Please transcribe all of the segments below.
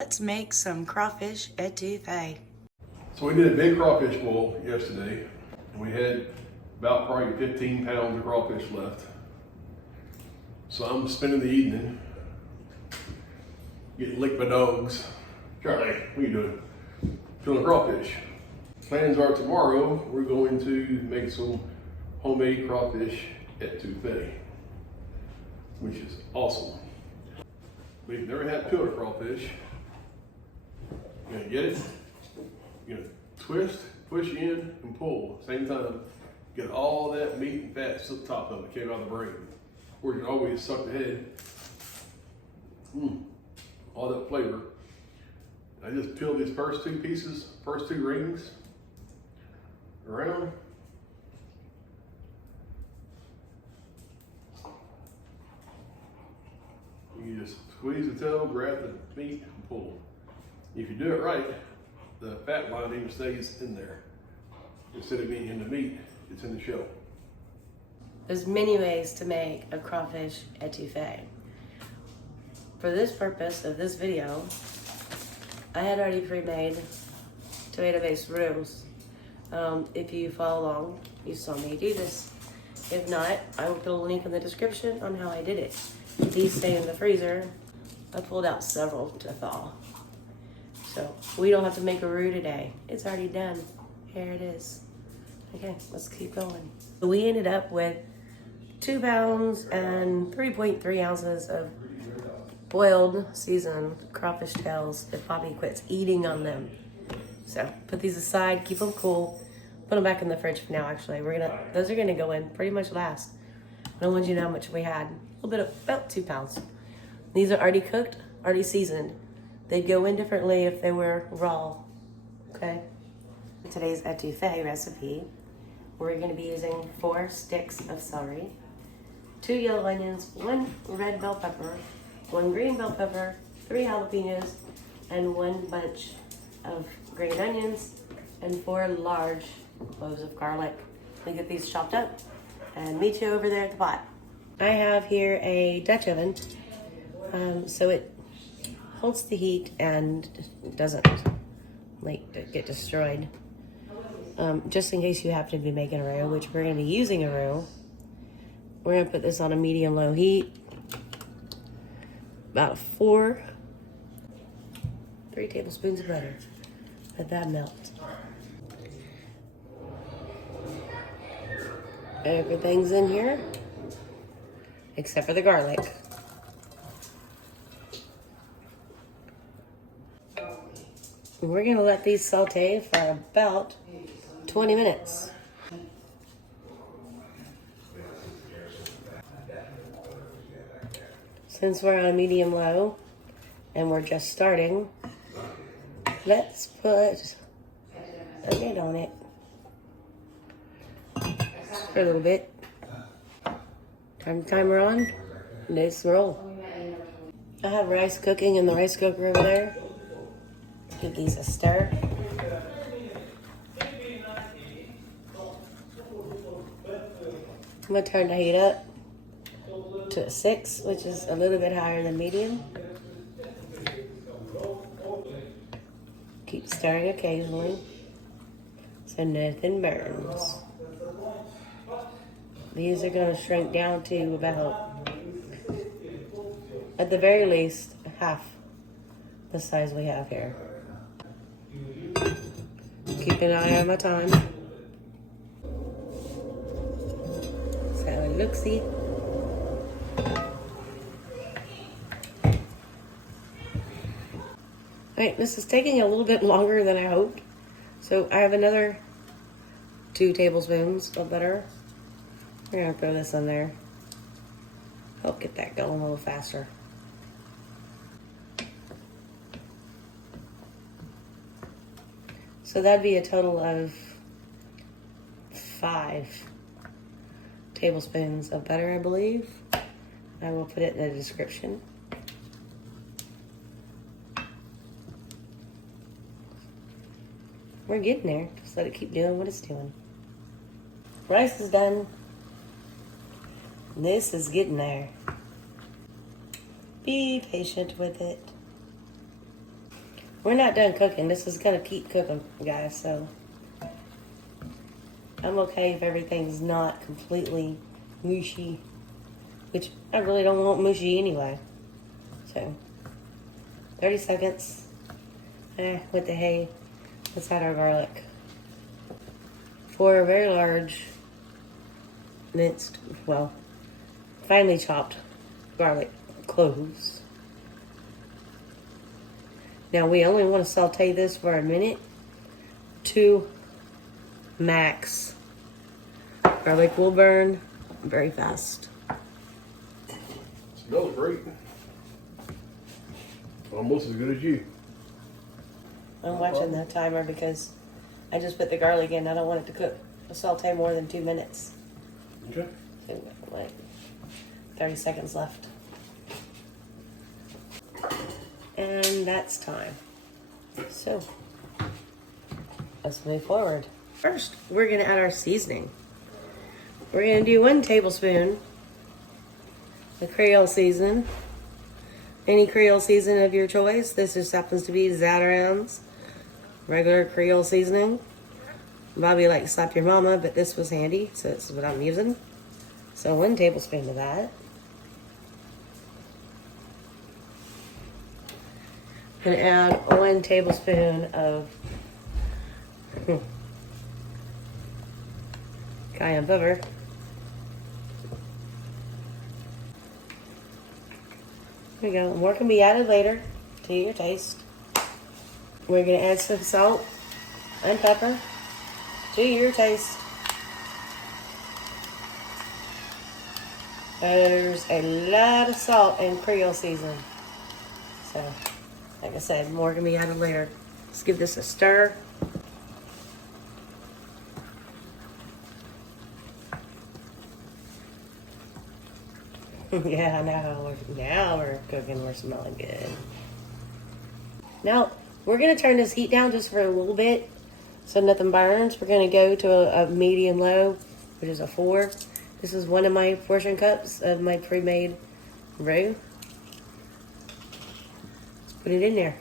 Let's make some crawfish etouffee. So we did a big crawfish boil yesterday, and we had about probably 15 pounds of crawfish left. So I'm spending the evening getting licked by dogs. Charlie, what are you doing? Filling crawfish. Plans are tomorrow we're going to make some homemade crawfish etouffee, which is awesome. We've never had peeled crawfish. You're gonna get it, you're gonna twist, push in, and pull. Same time, get all that meat and fat to the top of it, came out of the brain. Or you can always suck the head. All that flavor. I just peeled these first two pieces, first two rings around. You just squeeze the tail, grab the meat, and pull. If you do it right, the fat line even stays in there. Instead of being in the meat, it's in the shell. There's many ways to make a crawfish etouffee. For this purpose of this video, I had already pre-made tomato-based roux. If you follow along, you saw me do this. If not, I will put a link in the description on how I did it. These stay in the freezer. I pulled out several to thaw. So we don't have to make a roux today. It's already done. Here it is. Okay, let's keep going. We ended up with 2 pounds and 3.3 ounces of boiled, seasoned crawfish tails if Poppy quits eating on them. So put these aside, keep them cool. Put them back in the fridge for now, actually. Those are gonna go in pretty much last. I don't want you to know how much we had. A little bit of, about 2 pounds. These are already cooked, already seasoned. They'd go in differently if they were raw, okay? Today's etouffee recipe, we're gonna be using 4 sticks of celery, 2 yellow onions, 1 red bell pepper, 1 green bell pepper, 3 jalapeños, and 1 bunch of green onions, and 4 large cloves of garlic. We get these chopped up and meet you over there at the pot. I have here a Dutch oven, so it holds the heat and doesn't get destroyed. Just in case you happen to be making a roux, which we're gonna be using a roux, we're gonna put this on a medium-low heat. About 3 tablespoons of butter. Let that melt. Everything's in here, except for the garlic. We're gonna let these saute for about 20 minutes. Since we're on medium-low and we're just starting, let's put a lid on it for a little bit. Turn the timer on, let's roll. I have rice cooking in the rice cooker over there. Give these a stir. I'm gonna turn the heat up to a 6, which is a little bit higher than medium. Keep stirring occasionally so nothing burns. These are gonna shrink down to about, at the very least, half the size we have here. Keep an eye on my time. That's how it looks-y. Alright, this is taking a little bit longer than I hoped. So I have another 2 tablespoons of butter. We're gonna throw this in there. Help get that going a little faster. So that'd be a total of 5 tablespoons of butter, I believe. I will put it in the description. We're getting there. Just let it keep doing what it's doing. Rice is done. This is getting there. Be patient with it. We're not done cooking. This is gonna keep cooking, guys, so I'm okay if everything's not completely mushy, which I really don't want mushy anyway. So 30 seconds. With the hay, let's add our garlic. 4 very large minced, well, finely chopped garlic cloves. Now we only want to saute this for a minute, 2 max. Garlic will burn very fast. Smells great. Almost as good as you. I'm watching the timer because I just put the garlic in. I don't want it to cook, saute more than 2 minutes. Okay. So, like 30 seconds left. And that's time. So, let's move forward. First, we're gonna add our seasoning. We're gonna do 1 tablespoon of Creole season. Any Creole season of your choice. This just happens to be Zatarain's regular Creole seasoning. Bobby likes to slap your mama, but this was handy, so this is what I'm using. So 1 tablespoon of that. I'm gonna add 1 tablespoon of cayenne pepper. There we go. More can be added later to your taste. We're gonna add some salt and pepper to your taste. There's a lot of salt in Creole season. So, like I said, more can be added later. Let's give this a stir. Yeah, now we're cooking. We're smelling good. Now, we're going to turn this heat down just for a little bit so nothing burns. We're going to go to a medium low, which is a 4. This is 1 of my portion cups of my pre-made roux. Let's put it in there.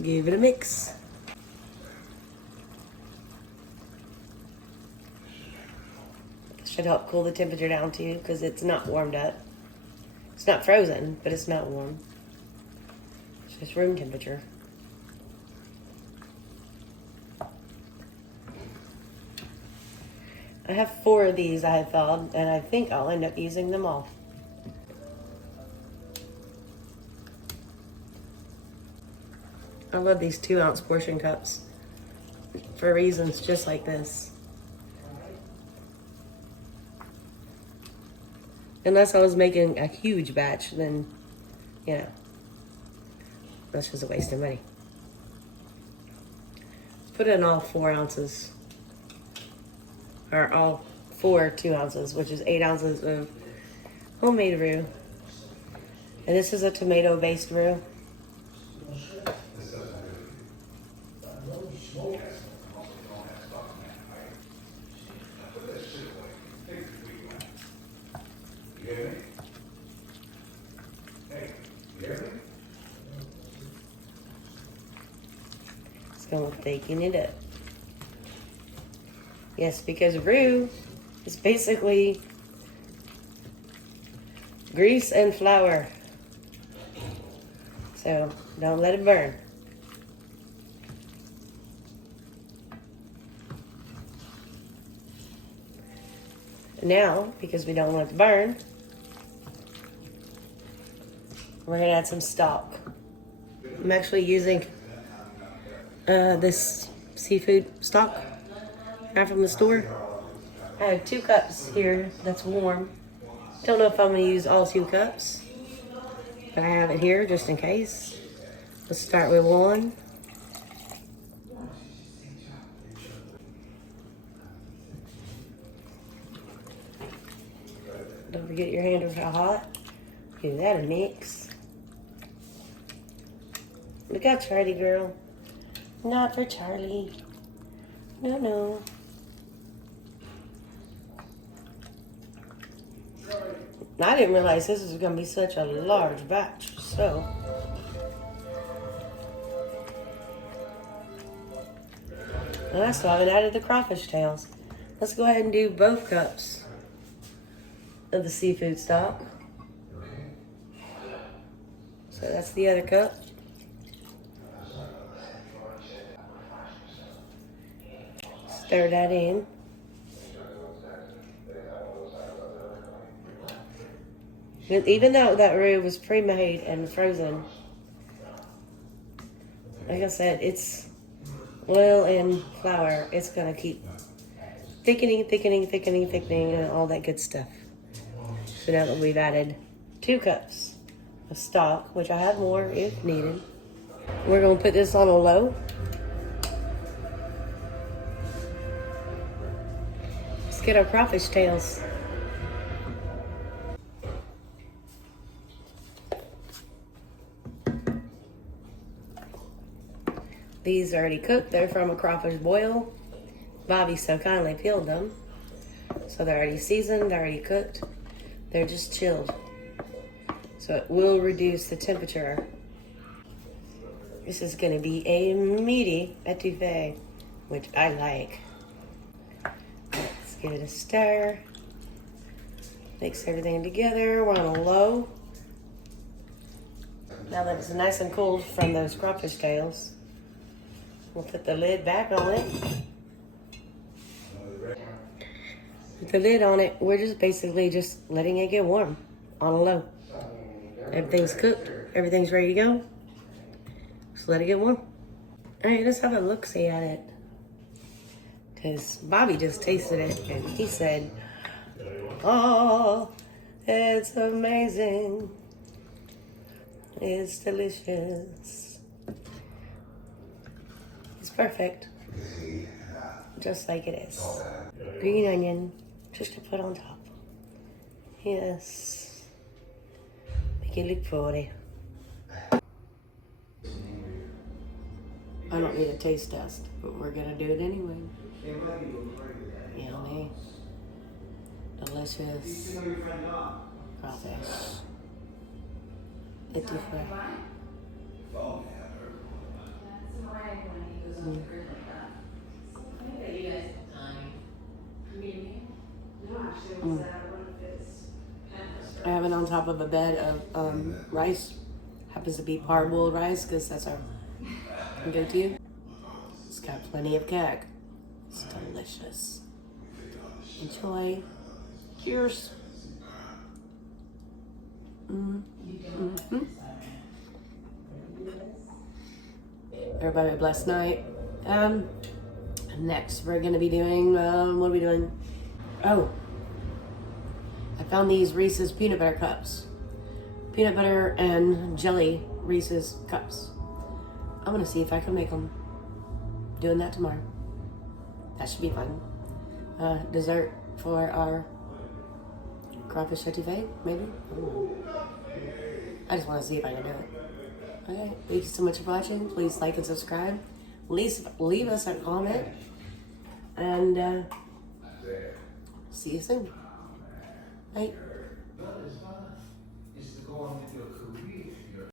Give it a mix. Should help cool the temperature down too, because it's not warmed up. It's not frozen, but it's not warm. It's just room temperature. I have 4 of these I had thawed, and I think I'll end up using them all. I love these 2-ounce portion cups for reasons just like this. Unless I was making a huge batch, then, you know, that's just a waste of money. Put in all 4 ounces. Or all 4 2 ounces, which is 8 ounces of homemade roux. And this is a tomato-based roux. So we're baking it up. Yes, because roux is basically grease and flour. So don't let it burn. Now, because we don't want it to burn, we're gonna add some stock. I'm actually using this seafood stock from the store. I have 2 cups here that's warm. Don't know if I'm going to use all 2 cups, but I have it here just in case. Let's start with 1. Don't forget your handles are hot. Give that a mix. Look out, Charlie girl. Not for Charlie. No, no. I didn't realize this was going to be such a large batch, so. And I still haven't added the crawfish tails. Let's go ahead and do both cups of the seafood stock. So that's the other cup. Stir that in. Even though that roux was pre-made and frozen, like I said, it's oil and flour. It's gonna keep thickening, and all that good stuff. So now that we've added 2 cups of stock, which I have more if needed, we're gonna put this on a low. Let's get our crawfish tails. These are already cooked. They're from a crawfish boil. Bobby so kindly peeled them. So they're already seasoned, they're already cooked. They're just chilled. So it will reduce the temperature. This is gonna be a meaty etouffee, which I like. Let's give it a stir. Mix everything together. We're on a low. Now that it's nice and cooled from those crawfish tails, we'll put the lid back on it. With the lid on it, we're just basically just letting it get warm on a low. Everything's cooked. Everything's ready to go. Just let it get warm. All right, let's have a look-see at it. Because Bobby just tasted it and he said, oh, it's amazing. It's delicious. It's perfect. Just like it is. Green onion, just to put on top. Yes. Make it look pretty. I don't need a taste test, but we're gonna do it anyway. Yummy. Delicious. Crawfish. Etouffee. I have it on top of a bed of rice. Happens to be parboiled rice because that's our go-to. It's got plenty of cag. It's delicious. Enjoy. Cheers. Everybody have a blessed night. Next we're gonna be doing, what are we doing? Oh, I found these Reese's peanut butter cups. Peanut butter and jelly Reese's cups. I'm gonna see if I can make them. Doing that tomorrow. That should be fun. Dessert for our crawfish etouffee, maybe? Ooh. I just want to see if I can do it. Okay, thank you so much for watching. Please like and subscribe. Leave us a comment. And see you soon. Bye.